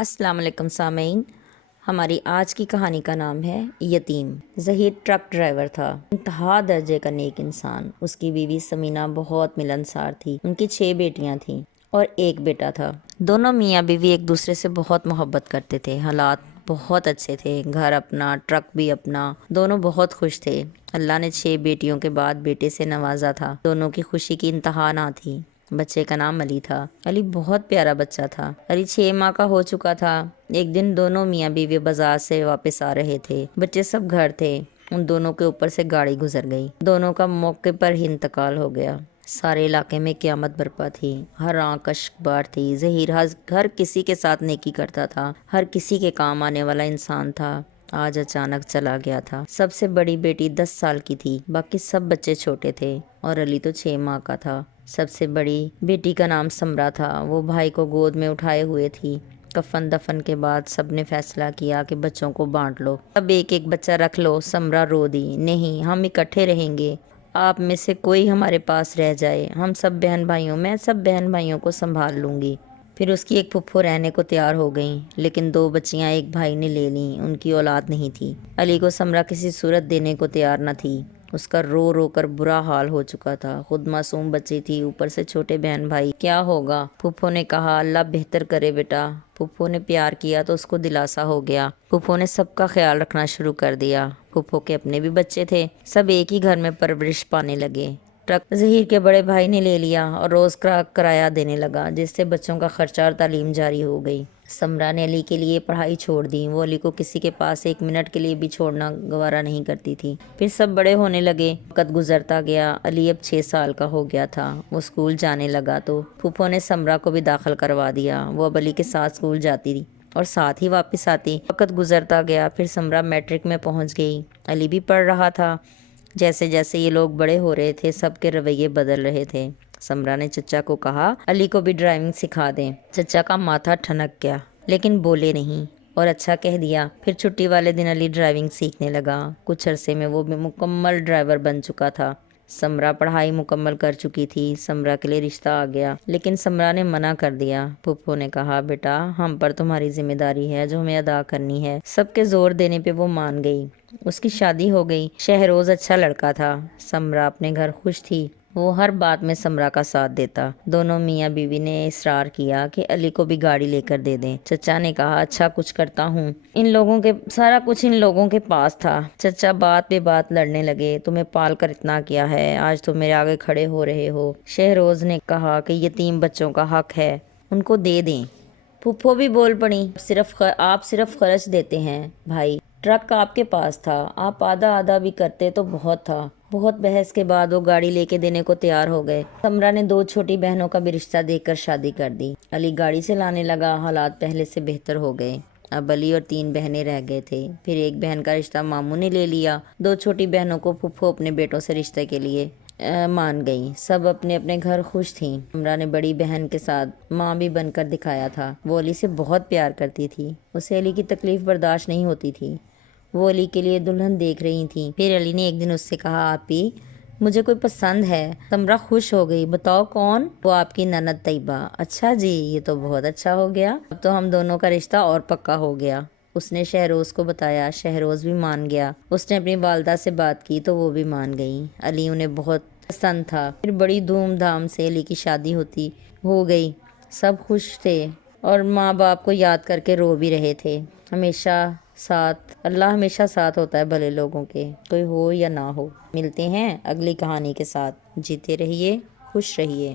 السلام علیکم سامعین، ہماری آج کی کہانی کا نام ہے یتیم۔ ظہیر ٹرک ڈرائیور تھا، انتہا درجے کا نیک انسان۔ اس کی بیوی سمینہ بہت ملنسار تھی۔ ان کی 6 بیٹیاں تھیں اور 1 بیٹا تھا۔ دونوں میاں بیوی ایک دوسرے سے بہت محبت کرتے تھے۔ حالات بہت اچھے تھے، گھر اپنا، ٹرک بھی اپنا، دونوں بہت خوش تھے۔ اللہ نے 6 بیٹیوں کے بعد بیٹے سے نوازا تھا۔ دونوں کی خوشی کی انتہا نہ تھی۔ بچے کا نام علی تھا۔ علی بہت پیارا بچہ تھا۔ علی 6 ماہ کا ہو چکا تھا۔ ایک دن دونوں میاں بیوی بازار سے واپس آ رہے تھے۔ بچے سب گھر تھے۔ ان دونوں کے اوپر سے گاڑی گزر گئی۔ دونوں کا موقع پر ہی انتقال ہو گیا۔ سارے علاقے میں قیامت برپا تھی۔ ہر آنکھ اشکبار تھی۔ ظہیر ہر کسی کے ساتھ نیکی کرتا تھا، ہر کسی کے کام آنے والا انسان تھا۔ آج اچانک چلا گیا تھا۔ سب سے بڑی بیٹی 10 سال کی تھی، باقی سب بچے چھوٹے تھے اور علی تو 6 ماہ کا تھا۔ سب سے بڑی بیٹی کا نام سمرا تھا۔ وہ بھائی کو گود میں اٹھائے ہوئے تھی۔ کفن دفن کے بعد سب نے فیصلہ کیا کہ بچوں کو بانٹ لو، اب ایک ایک بچہ رکھ لو۔ سمرا رو دی، نہیں، ہم اکٹھے رہیں گے، آپ میں سے کوئی ہمارے پاس رہ جائے، ہم سب بہن بھائیوں میں سب بہن بھائیوں کو سنبھال لوں گی۔ پھر اس کی ایک پھپھو رہنے کو تیار ہو گئیں، لیکن 2 بچیاں ایک بھائی نے لے لیں، ان کی اولاد نہیں تھی۔ علی کو سمرا کسی صورت دینے کو تیار نہ تھی۔ اس کا رو رو کر برا حال ہو چکا تھا۔ خود معصوم بچی تھی، اوپر سے چھوٹے بہن بھائی، کیا ہوگا؟ پھپھو نے کہا، اللہ بہتر کرے بیٹا۔ پھپھو نے پیار کیا تو اس کو دلاسا ہو گیا۔ پھپھو نے سب کا خیال رکھنا شروع کر دیا۔ پھپھو کے اپنے بھی بچے تھے، سب ایک ہی گھر میں پرورش پانے لگے۔ ٹرک ظہیر کے بڑے بھائی نے لے لیا اور روز کا کرایہ دینے لگا، جس سے بچوں کا خرچہ اور تعلیم جاری ہو گئی۔ سمرا نے علی کے لیے پڑھائی چھوڑ دی۔ وہ علی کو کسی کے پاس 1 منٹ کے لیے بھی چھوڑنا گوارا نہیں کرتی تھی۔ پھر سب بڑے ہونے لگے، وقت گزرتا گیا۔ علی اب 6 سال کا ہو گیا تھا۔ وہ اسکول جانے لگا تو پھوپھو نے سمرا کو بھی داخل کروا دیا۔ وہ اب علی کے ساتھ اسکول جاتی تھی اور ساتھ ہی واپس آتی۔ وقت گزرتا گیا، پھر سمرا میٹرک میں پہنچ گئی۔ علی بھی پڑھ رہا تھا۔ جیسے جیسے یہ لوگ بڑے ہو رہے تھے، سب کے رویے بدل رہے تھے۔ سمرا نے چچا کو کہا، علی کو بھی ڈرائیونگ سکھا دیں۔ چچا کا ماتھا ٹھنک گیا، لیکن بولے نہیں اور اچھا کہہ دیا۔ پھر چھٹی والے دن علی ڈرائیونگ سیکھنے لگا۔ کچھ عرصے میں وہ بھی مکمل ڈرائیور بن چکا تھا۔ سمرا پڑھائی مکمل کر چکی تھی۔ سمرا کے لیے رشتہ آ گیا، لیکن سمرا نے منع کر دیا۔ پھپھو نے کہا، بیٹا، ہم پر تمہاری ذمہ داری ہے جو ہمیں ادا کرنی ہے۔ سب کے زور دینے پہ وہ مان گئی۔ اس کی شادی ہو گئی۔ شہروز اچھا لڑکا تھا۔ سمرا اپنے گھر خوش تھی۔ وہ ہر بات میں سمرا کا ساتھ دیتا۔ دونوں میاں بیوی نے اصرار کیا کہ علی کو بھی گاڑی لے کر دے دیں۔ چچا نے کہا، اچھا کچھ کرتا ہوں، سارا کچھ ان لوگوں کے پاس تھا۔ چچا بات پہ بات لڑنے لگے، تمہیں پال کر اتنا کیا ہے، آج تم میرے آگے کھڑے ہو رہے ہو۔ شہروز نے کہا کہ یتیم بچوں کا حق ہے، ان کو دے دیں۔ پھپھو بھی بول پڑی، آپ صرف خرچ دیتے ہیں بھائی، ٹرک آپ کے پاس تھا، آپ آدھا آدھا بھی کرتے تو بہت تھا۔ بہت بحث کے بعد وہ گاڑی لے کے دینے کو تیار ہو گئے۔ سمرا نے 2 چھوٹی بہنوں کا بھی رشتہ دیکھ کر شادی کر دی۔ علی گاڑی چلانے لگا۔ حالات پہلے سے بہتر ہو گئے۔ اب علی اور 3 بہنیں رہ گئے تھے۔ پھر ایک بہن کا رشتہ ماموں نے لے لیا۔ 2 چھوٹی بہنوں کو پھپھو اپنے بیٹوں سے رشتے کے لیے مان گئی۔ سب اپنے اپنے گھر خوش تھیں۔ سمرا نے بڑی بہن کے ساتھ ماں بھی بن کر دکھایا تھا۔ وہ علی سے بہت پیار کرتی تھی۔ اسے علی کی تکلیف برداشت نہیں ہوتی تھی۔ وہ علی کے لیے دلہن دیکھ رہی تھیں۔ پھر علی نے ایک دن اس سے کہا، آپی، مجھے کوئی پسند ہے۔ سمرا خوش ہو گئی، بتاؤ کون؟ وہ آپ کی نند طیبہ۔ اچھا جی، یہ تو بہت اچھا ہو گیا، اب تو ہم دونوں کا رشتہ اور پکا ہو گیا۔ اس نے شہروز کو بتایا۔ شہروز بھی مان گیا۔ اس نے اپنی والدہ سے بات کی تو وہ بھی مان گئی۔ علی انہیں بہت پسند تھا۔ پھر بڑی دھوم دھام سے علی کی شادی ہو گئی۔ سب خوش تھے اور ماں باپ کو یاد کر کے رو بھی رہے تھے۔ اللہ ہمیشہ ساتھ ہوتا ہے بھلے لوگوں کے، کوئی ہو یا نہ ہو۔ ملتے ہیں اگلی کہانی کے ساتھ۔ جیتے رہیے، خوش رہیے۔